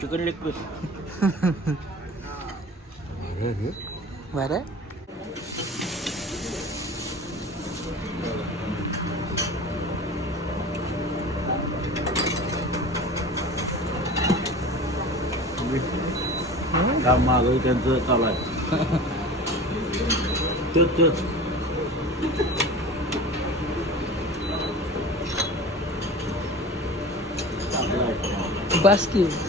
Chicken leg piece. बरं. काम मागं त्यांचं चालू आहे. तेच. बास की.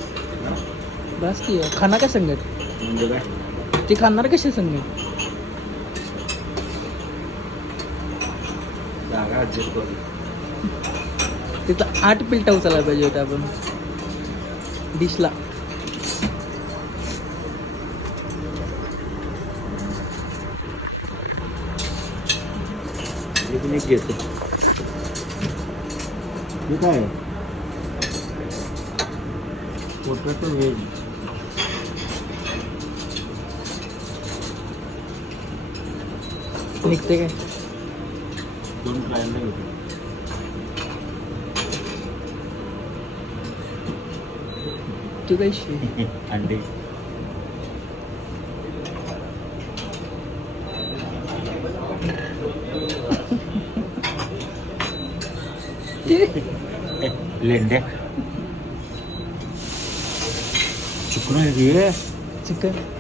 बास की खाना काय सांगत? म्हणजे काय? ते खाणार कसे सांगत? जागा करू तिथं आठ पिल्टा उचलायला पाहिजे होतं आपण. डिशला. एक मी घेतो. हे काय? आहे पोटॅटो व्हेज निघते काय दोन ट्रायला घेतो तू काय शे अंडे लेंड्या चुकून आहे रे चिकन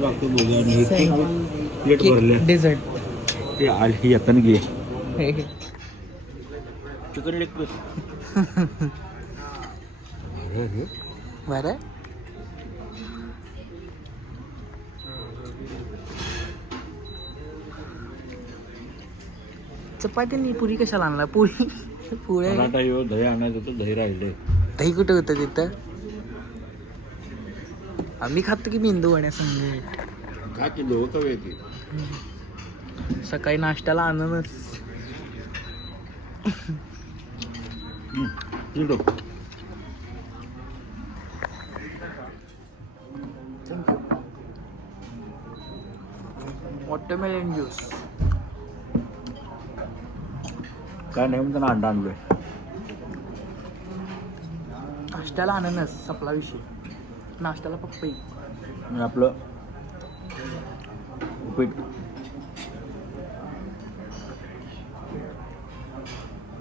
लागतो प्लेट डेझर्ट ते आली येताना घे. चिकन लेग पीस अरे अरे बरं. चपाती नाही पुरी कशाला आणला? पुरी? पुऱ्या. दही आणायचं होतं दही राहिले दही कुठं होतं तिथं? आम्ही खातो की मेंदू वड्या समजे काय किलो होतं वेगळी सकाळी नाश्त्याला आणूनच चिडो वॉटरमेलन ज्यूस काय नाही म्हणून अंडा आणलोय. नाश्त्याला आणूनच सपला विषय. नाश्त्याला पप्पी आणि आपलं उपीट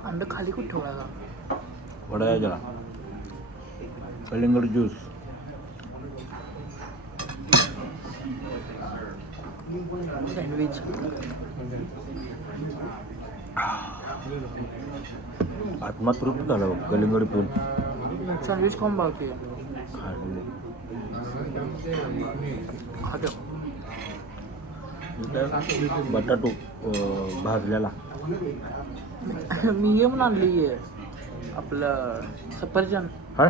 अंड खाली कुठं ठेवायला वडा जरा कलिंगड ज्यूस सँडविच आत्मा तृप्त झाला बघ कलिंगड पिऊन सँडविच खाऊन बाकी खाल्ले. खातो इथं बटाटो भाजलेला. मी हे म्हणून आणली आहे. आपलं सफरचंद. हा?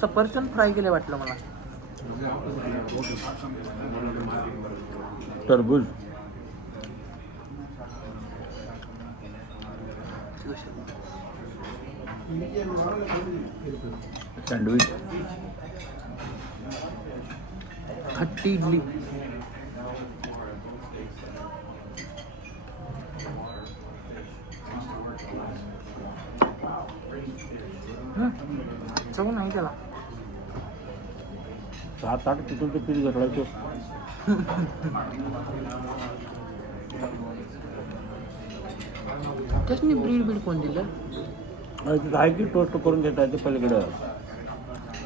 सफरचंद फ्राय केले वाटलं मला. टरबूज. सँडविच खट्टी इडली. चव नाही त्याला. सात आठ तिथून ते पीठ घालायचो त्याच्यानी ब्रीड बीड कोण दिलं? आहे की टोस्ट करून घेता येते पलीकडे.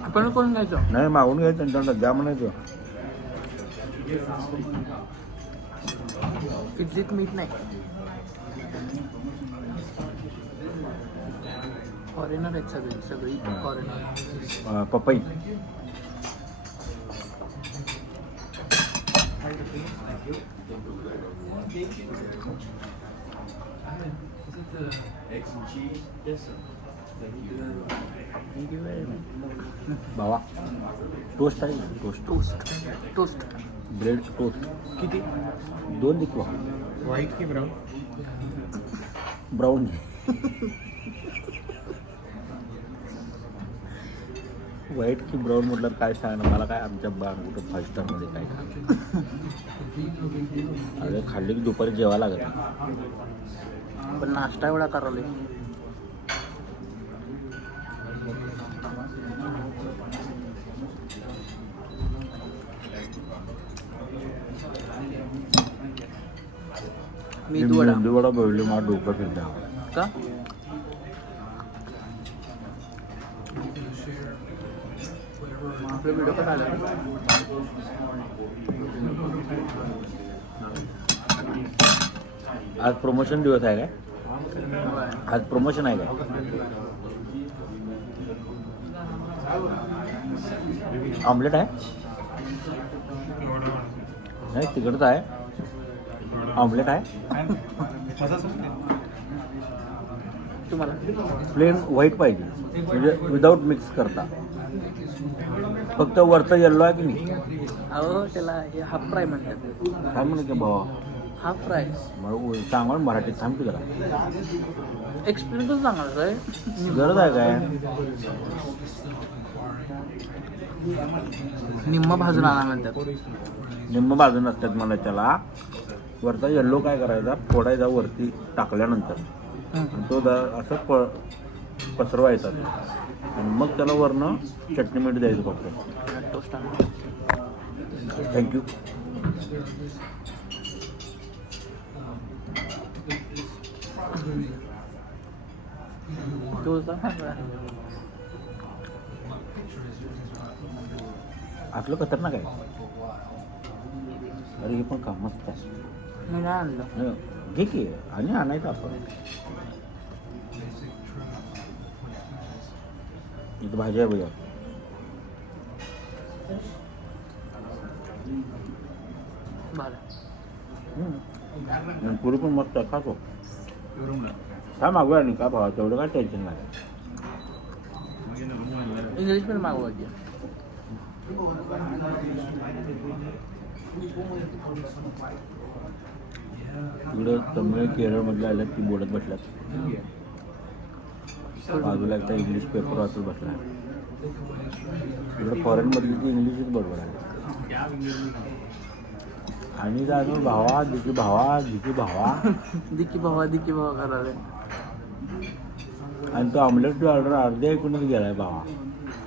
आपण करून घ्यायचं नाही मागून घ्यायचं त्यांना द्या म्हणायचं. इडलीत मीठ नाही फॉरेनर आहेत सगळी सगळी फॉरेनर अं, पपई बाबा टोस्ट आहे? Toast. Toast. Toast. Bread toast. किती? दोन लिखवा व्हाईट की ब्राऊन ब्राऊन व्हाईट की ब्राऊन म्हटलं काय सांगणार? मला काय आमच्या बा कुठं फाईव्ह स्टारमध्ये काय खाणार अरे खाल्ली की दुपारी जेवा लागत. पण नाश्ता एवढा करालोय मी वडा मेंदू वडा बघली मला डोकं फिरल्या का? आपलं व्हिडिओ पण आलं? आज प्रमोशन दिवस आहे काय? आज प्रमोशन आहे काय? ऑमलेट आहे? नाही तिकडचं आहे. ऑमलेट आहे. तुम्हाला? प्लेन व्हाईट पाहिजे. म्हणजे विदाऊट मिक्स करता. फक्त वरचं येल्लो आहे की नाही? अहो त्याला हे हाफ फ्राय म्हणतात. काय म्हणू की भावा? हाफ फ्राय मला सांगा ना मराठीत थांबतो जरा. एक्सपिरियन्सच चांगला आहे. गरज आहे काय? निम्म भाजून आणा म्हणतात. निम्म बाजून असतात मला त्याला. वरचा येल्लो काय करायचा? फोडायचा वरती टाकल्यानंतर. आणि तो दा असं प पसरवायचा आणि मग त्याला वरनं चटणी मीठ द्यायचं फक्त. थँक्यू असलं खतरनाक आहे. अरे हे पण काम मस्त आहे. मी नाही आणलं हं, घे की आणि आणायचं आपण इथं भाजी आहे बघा बरं हं. आणि पुरी पण मस्त आहे खातो काय मागूया आणि का भावा तेवढं काय टेन्शन नाही इंग्लिश पण मागवायची इकडं तमिळ केरळमधल्या आल्यात ती बोलत बसल्यात. बाजूला एकटा इंग्लिश पेपर वाचत बसला इकडं फॉरेनमधली ती इंग्लिशच बरोबर आहे. आणि जाणून भावा दिकी भावा दिकी भावा. दिकी भावा दिकी भावा करावे आणि तो ऑमलेटची ऑर्डर अर्धी ऐकूनच गेलाय भावा.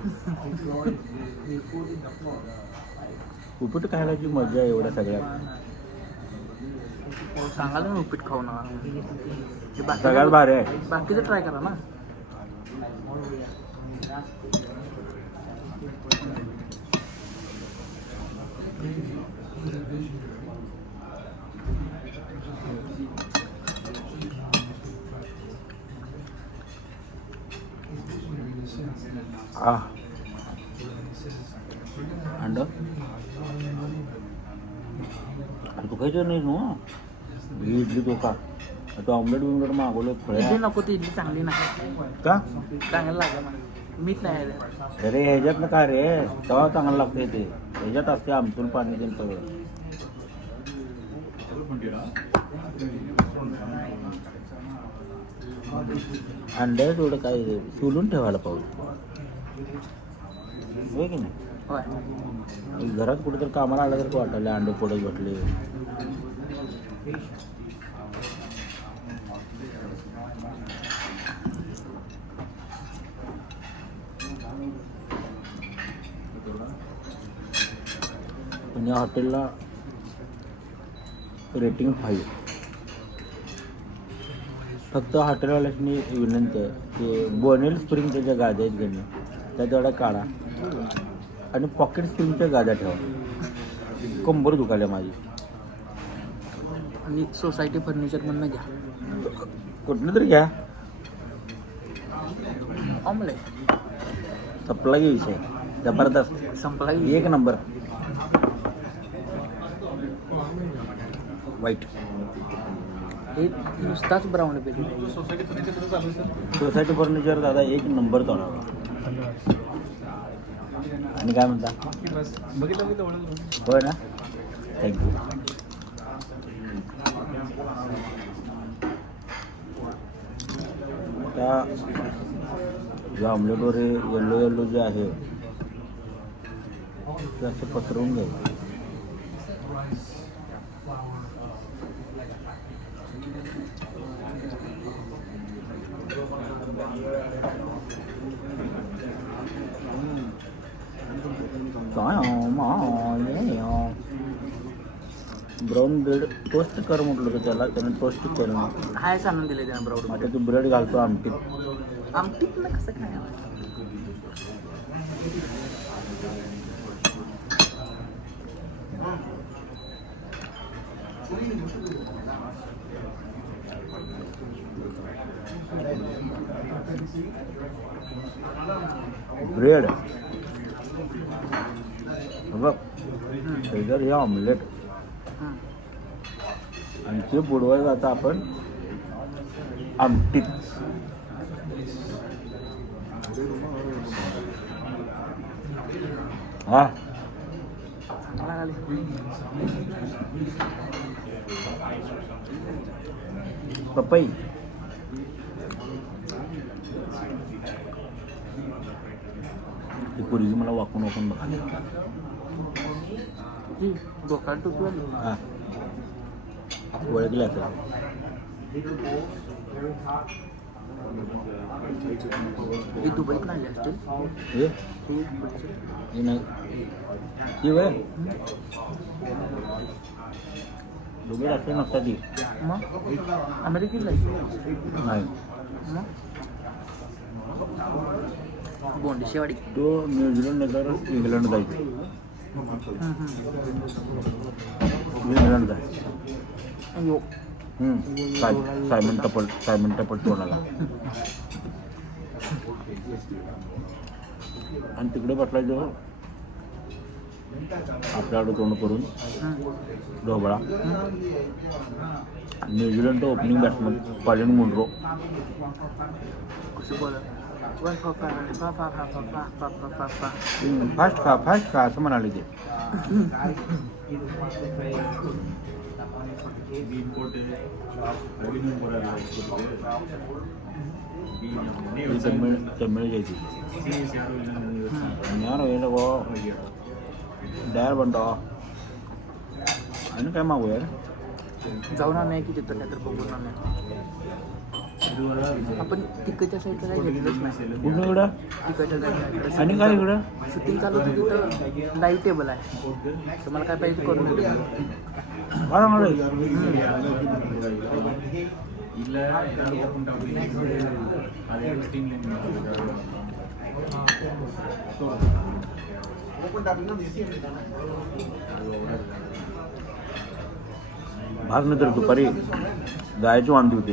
उपीट खायलाची मजा आहे एवढ्या सगळ्यात. सांगायला मी उपीट खाऊ नका. बाकी- सगळ्यात भारी आहे. बाकीचं ट्राय करा ना. खायचं नाही ना. ही इडली डोका तो ऑमलेट बिमलेट मागवलं इडली नको ती इडली चांगली नाही. का? चांगलं लागलं मला. मीठ नाही आहे अरे ह्याच्यात ना काय रे? तेव्हा चांगलं लागतंय ते. ह्याच्यात असते आमचून पाणी ते सगळं. अंड्या थोडं काय सोलून ठेवायला पाहिजे होय की नाही? होय. घरात कुठेतरी कामाला आलं तर वाटायला अंडे फोडत बसले पण या हॉटेलला रेटिंग फाईव्ह फक्त हॉटेलवाल्यानी विनंती आहे की बोनेल स्प्रिंगच्या ज्या गाद्या आहेत घेणे त्या तेवढ्या काढा आणि पॉकेट स्प्रिंगच्या गाद्या ठेवा. कंबर दुखाल्या माझी. आणि सोसायटी फर्निचर मधनं घ्या. कुठलं तरी घ्या. ऑमलेट. सपला की विषय जबरदस्त. संपला एक नंबर. वाईट हे नुसताच ब्राऊन पेरी सोसायटी फर्निचर दादा एक नंबर चालवा आणि काय म्हणता? होय ना? थँक्यू आता जो ऑमलेटवर येल्लो येल्लो जे आहे ते असं पसरवून मा ब्राऊन ब्रेड टोस्ट कर म्हटलं होतं त्याला त्याने टोस्ट केलं नाही. हायच आणून दिले त्यानं ब्राऊड आता तू ब्रेड घालतो आमटीत आमटीत ना कसं काय ब्रेड बघ हे ऑमलेट. आणि ते बुडवायचं आता आपण आमटीत. हा. पपई. ती पोरगी मला वाकून वाकून बघा जी Böyle gülersin abi. ये दुबई का है ये ये नहीं ये है दुबई का फेमस है जी मां अमेरिकी लाइफ नहीं मां बोंडीशेवाडी तो न्यूजीलैंड नगर इंग्लैंड जायचं न्यूजीलैंड जायचं ยกใส่ใส่มันตะปดใส่มันตะปดตัวละ आणि तिकडे बसला जो आपल्या तोंड करून ढोबळा. New Zealand opening batsman Colin Munro. Fast खा फास्ट खा असं म्हणाले ते. மீன் போட்டு ரெவென்யூ போகிற തമിഴ് തമിഴ് ചേച്ചി ഞാൻ വീണ്ടും പോ ഡയർ ഉണ്ടോ അതിന് ടൈമാകുമോ जाऊ ना नाही की तिथं नाही तर बघून नाही आपण तिकडच्या साईडला काय घेतलंच नाही कुठं इकडं? तिकडच्या साईडला आणि काय इकडं? शूटिंग चालू होतं तिथं. लाईव्ह टेबल आहे. तुम्हाला काय पाहिजे करून सांगणार भाग नाही तर दुपारी जायची वांदी होती.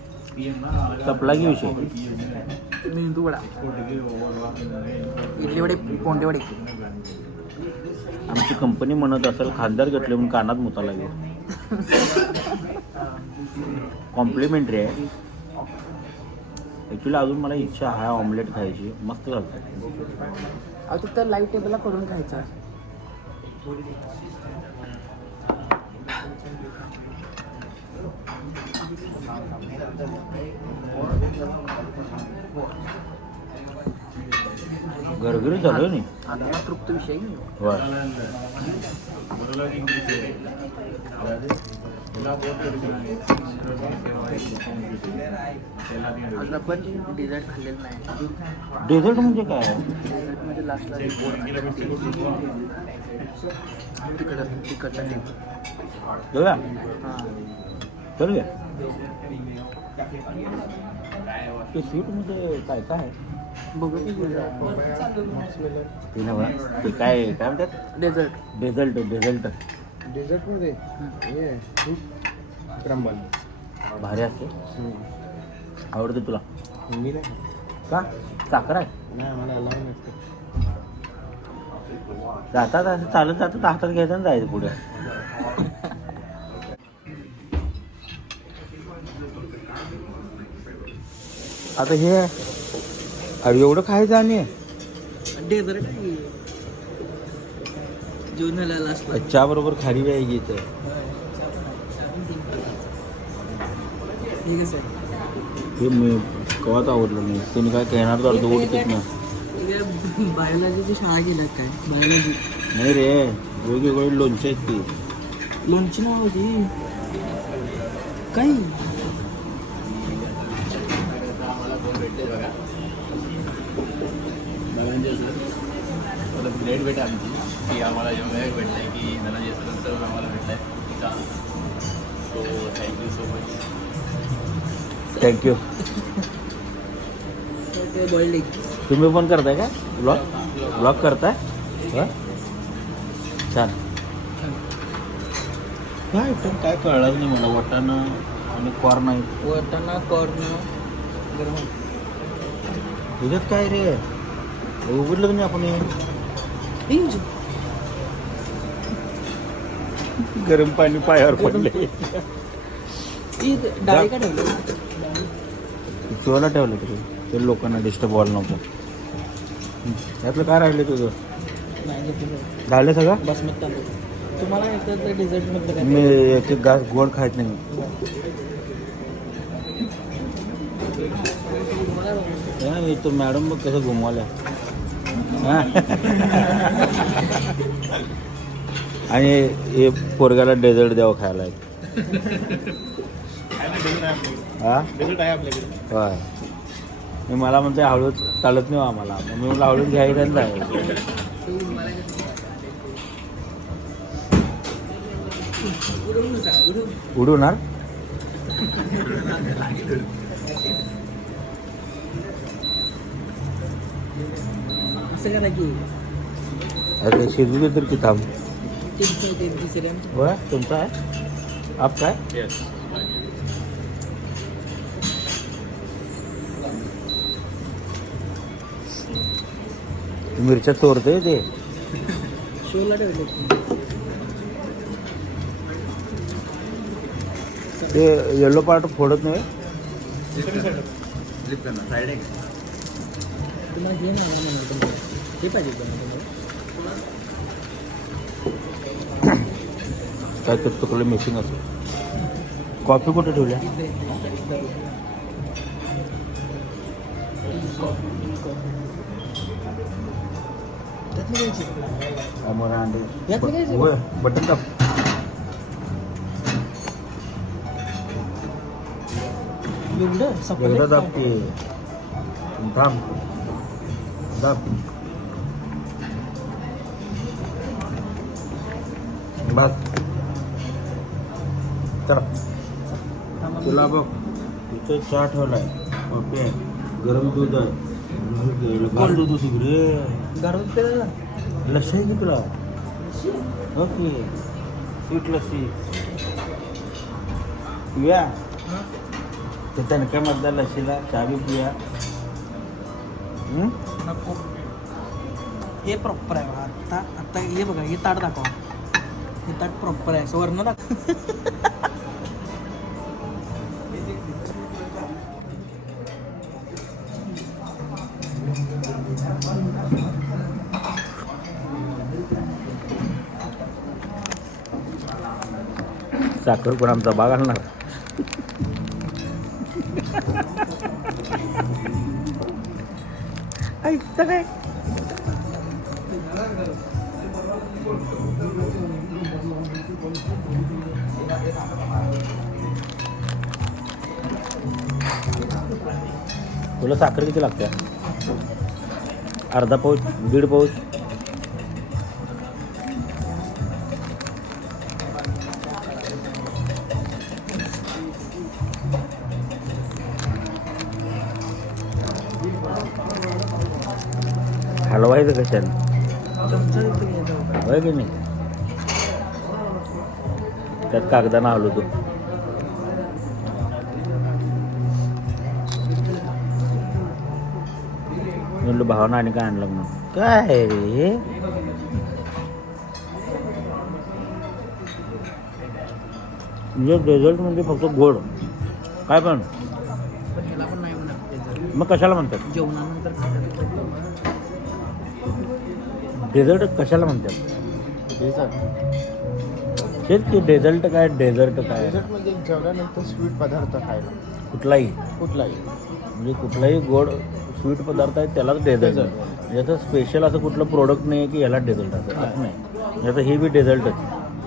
तपला घेऊ शकतो आमची कंपनी म्हणत असेल खासदार घेतले म्हणून कानात मुता लागेल कॉम्प्लिमेंटरी आहे. ॲक्च्युली अजून मला इच्छा आहे ऑमलेट खायची. मस्त घालतात तर लाईव्ह टेबलला करून खायचा. गरगरी झालं नाही तृप्त विषय पण डेझर्ट खाल्लेलं नाही. डेझर्ट म्हणजे काय? डेझर्ट म्हणजे लास्टला तिकट तिकट करूया ते स्वीटमध्ये काय काय आहे? बघू की ते नव्हे ते काय काय म्हणतात? डेझर्ट डेझल्ट डेझल्ट डेझर्टमध्ये हे फ्रूट क्रंबल भारी असते. आवडते तुला? मी नाही. का? साखर आहे? नाही मला लावून नसते. जातात असं चालत जातात. हातात घ्यायचं आणि जायचं पुढे. आता हे अरे एवढं खायचं आणि डेझर्ट आहे. चहा बरोबर खारी पाहिजे इथं. हे आहे? हे मी कवाच आवडलं नाही. तुम्ही काय कहणार तर अर्ध ओढतेच ना. बायोलॉजीची शाळा केल्यात काय? बायोलॉजी. नाही रे वेगवेगळे लोणचे आहेत ते. लोणची नाव होती. काही भेट आमची. की आम्हाला जेव्हा वेळ भेटलाय की धनंजय सर सर्व आम्हाला भेटलाय. So thank you so much thank you तुम्ही पण करताय का? ब्लॉग ब्लॉग करताय? छान. काय काय कळलं नाही मला. वाटाणं आणि कॉर्न आहे. वटाणा कॉर्न तुझ्यात काय रे? उघडलं की नाही आपण हे? गरम पाणी पायावर पडले. डाळी का ठेवली? तरी. ते लोकांना डिस्टर्ब व्हायला नको. हं. यातलं काय राहिलं तुझं? झालं सगळं? बासमती तांदूळ. तुम्हाला याच्यातलं काय? मी एक एक घास गोड खायत नाही. मी तो मॅडम बघ कसं घुमवाल्या. हा? आणि हे पोरग्याला डेझर्ट द्यावं खायला एक. हा? होय. मी मला म्हणते हळूच चालत नाही हो आम्हाला. मग मी म्हणलं हळूच घ्यायचं आहे उडवणार? असं करा की अरे शिजू तर की थांब. होय तुमचा आहे? आप काय? येस मिरच्या चोरते ते. शोला ते येलो पार्ट फोडत नाही? तुम्हाला हे पाहिजे काय ते चुकलं मिसिंग असं. कॉफी कुठे ठेवल्या? बटन दाब एवढं? दाब की थांब. दाब. बस. चला. तुला बघ इथं चहा ठेवलाय. आहे. गरम दूध कोल्ड दूध होती रे घरात पेला लस्सी आहे की तुला? ओके. स्वीट लस्सी. पिऊया? तर तणक्यामधल्या लस्सीला चहा बी पिऊया. हं? नको. हे प्रॉपर आहे आता आता हे बघा हे ताट दाखवा. हे ताट प्रॉपर आहे वर्ण दाखव साखर पण आमचा बाग आणणार ऐकतं काय तुला साखर किती लागते? अर्धा पाऊच दीड पाऊच? हलवायचं कशानं होय की नाही? त्यात कागदानं हलवतो तो म्हणलं भावना आणि काय आणलं म्हणून? काय रे? म्हणजे डेझर्ट म्हणजे फक्त गोड. काय पण? मग कशाला म्हणतात? जेवणानंतर. डेझर्ट कशाला म्हणतात? तेच की डेझर्ट काय डेझर्ट काय? डेझर्ट म्हणजे जेवल्यानंतर स्वीट पदार्थ खायला. कुठलाही. कुठलाही. म्हणजे कुठलाही गोड स्वीट पदार्थ आहे त्यालाच डेझर्ट. Dessert. म्हणजे असं स्पेशल असं कुठलं प्रोडक्ट नाही आहे की याला डेझर्ट असं. असं नाही. म्हणजे आता हे बी डेझर्टच.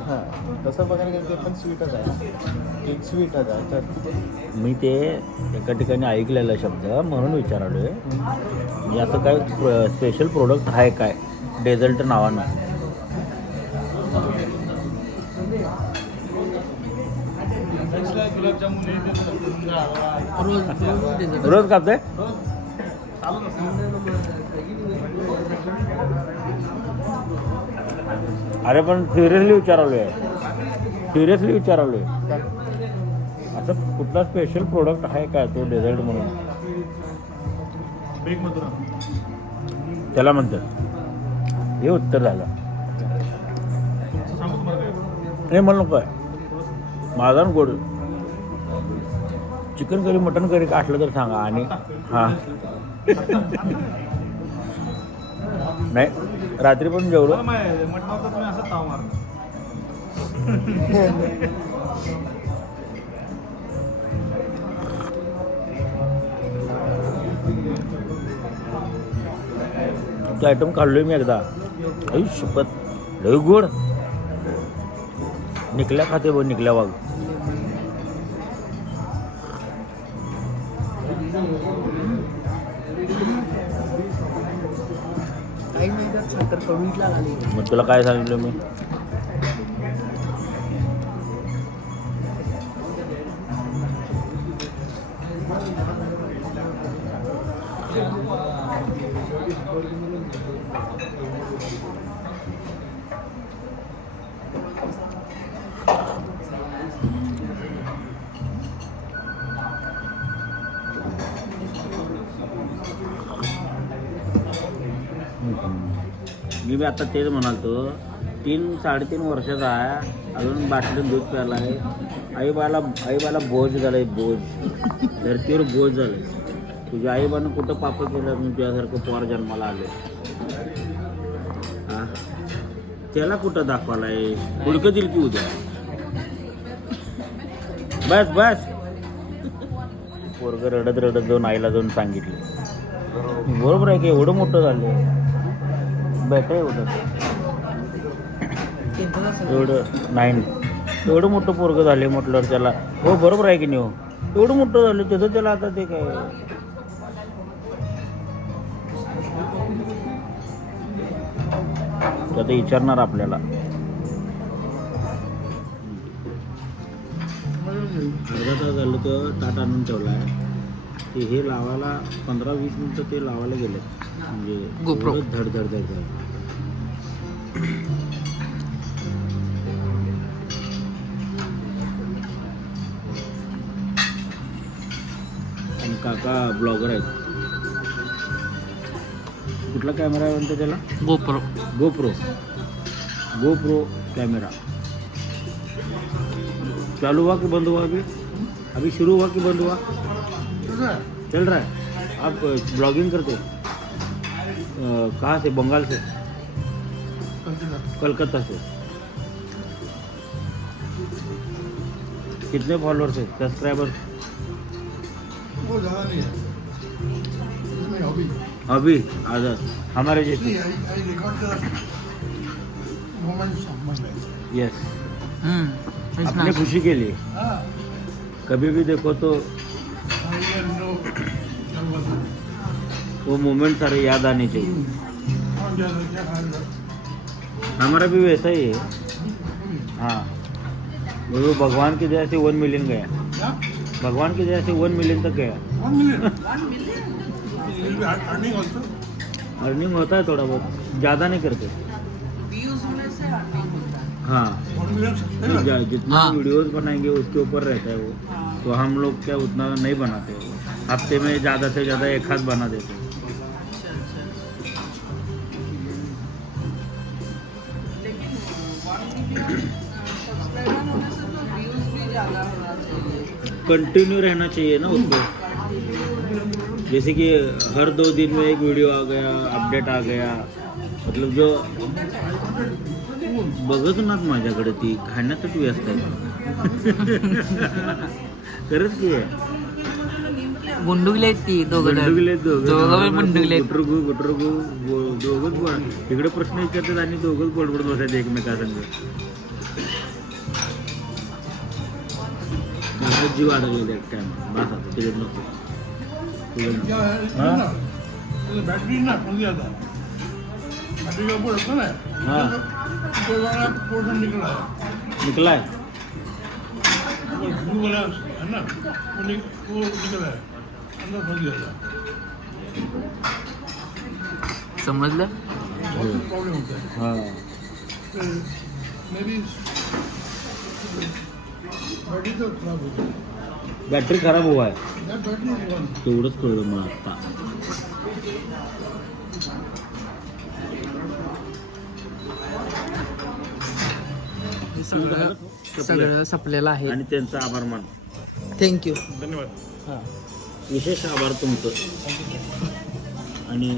हां. तसं बघायला गेलं ते पण स्वीटच आहे. एक स्वीटच आहे. तर मी ते एका ठिकाणी ऐकलेला शब्द म्हणून विचारालोय. म्हणजे असं काय स्पेशल प्रोडक्ट आहे काय? डेझर्ट नावानं. रोज रोज अरे पण सिरियसली विचारालोय. सिरियसली विचारालोय. असं कुठला स्पेशल प्रोडक्ट आहे का तो डेझर्ट म्हणून? त्याला म्हणतात. हे उत्तर झालं. हे मला नको आहे माझा गोड. चिकन करी मटन करी का असलं तर सांगा. आणि हां. नाही रात्री पण जेवढं तो आयटम काढलोय मी एकदा. आई शपथ. लय गोड. निकल्या खाते बघ निकल्या वाघ. साखर कडवीटला आली मग तुला काय सांगितलं मी? बी आता तेच म्हणाल तो तीन साडेतीन वर्षाचा आहे. अजून बाटलीत दूध प्यायला आहे. आईबाला आईबाला बोज झालाय बोज. धरतीवर बोज झालाय. तुझ्या आईबानं कुठं पाप केलं? मी तुझ्यासारखं पोर जन्माला आले त्याला कुठं दाखवालाय? हुडकं दिल की उद्या? बस बस. पोरग रडत रडत जाऊन आईला जाऊन सांगितलं. बरोबर आहे की एवढं मोठं झालं बेटा एवढं एवढं नाही. एवढं मोठं पोरग झाले म्हटलं त्याला. हो बरोबर आहे की नाही हो? एवढं मोठं झालं त्याचं त्याला आता ते काय? तो आता विचारणार आपल्याला. अर्धा तास झालं तर ताट आणून ठेवला आहे ते हे लावायला पंधरा वीस मिनटं ते लावायला गेले. म्हणजे GoPro. एवढं धड धड धड धड आणि काका ब्लॉगर आहेत. कुठला कॅमेरा आहे म्हणतो त्याला? GoPro GoPro GoPro camera. चालू हुआ कि बंद हुआ अभी? अभी शुरू हुआ कि बंद हुआ चल रहा है। आप ब्लॉगिंग करते? हो? कहाँ से? बंगाल से? कलकत्ता। से। कितने फॉलोअर्स है? सब्सक्राइबर वो ज़्यादा नहीं है। इसमें अभी। आदत हमारे जैसे। यस हम्म अपने खुशी के लिए। हाँ। कभी भी देखो तो वो मोमेंट सारे याद आने चाहिए। हमारा भी वैसा ही है। हाँ। वो भगवान की दया से वन मिलियन गया। भगवान की दया से वन मिलियन तक गया। अर्निंग होता है थोड़ा बहुत। ज़्यादा नहीं करते। हाँ। जितना हाँ। वीडियोस बनाएँगे उसके ऊपर रहता है वो। तो हम लोग क्या उतना नहीं बनाते हफ़्ते में ज़्यादा से ज़्यादा एक हाथ बना देते हैं। कंटिन्यू रहना चाहिए ना उसको। जैसे कि हर दो दिन में एक वीडियो आ गया अपडेट आ गया। मतलब जो बघत नाच माझ्याकडे ती खाण्यातच व्यस्त आहे. खरंच की गुंडुगले ती दोघं दोघं. गुटरगु गुटरगु दोघंच इकडे प्रश्न विचारतात आणि दोघंच बडबड बसायचे एकमेकासंग. माझा जीव अडकलेला एक टाइम बस आता तिकडे नको हा? बॅटरी ना म्हणजे आता बॅटरी का ऊपर होता ना? हा। तो वाला पोर्शन निकला है। निकलाय वो ब्लू वाला है ना? वो नि- वो निकला है। अंदर फंस गया था। समजलं प्रॉब्लम होता है। हा। तो हो बॅटरी खराब हुआ आहे तेवढंच कळलं मला आत्ता हे सगळं सगळं संपलेलं आहे. आणि त्यांचा आभार मान. थँक्यू धन्यवाद. हा. विशेष आभार तुमचं. आणि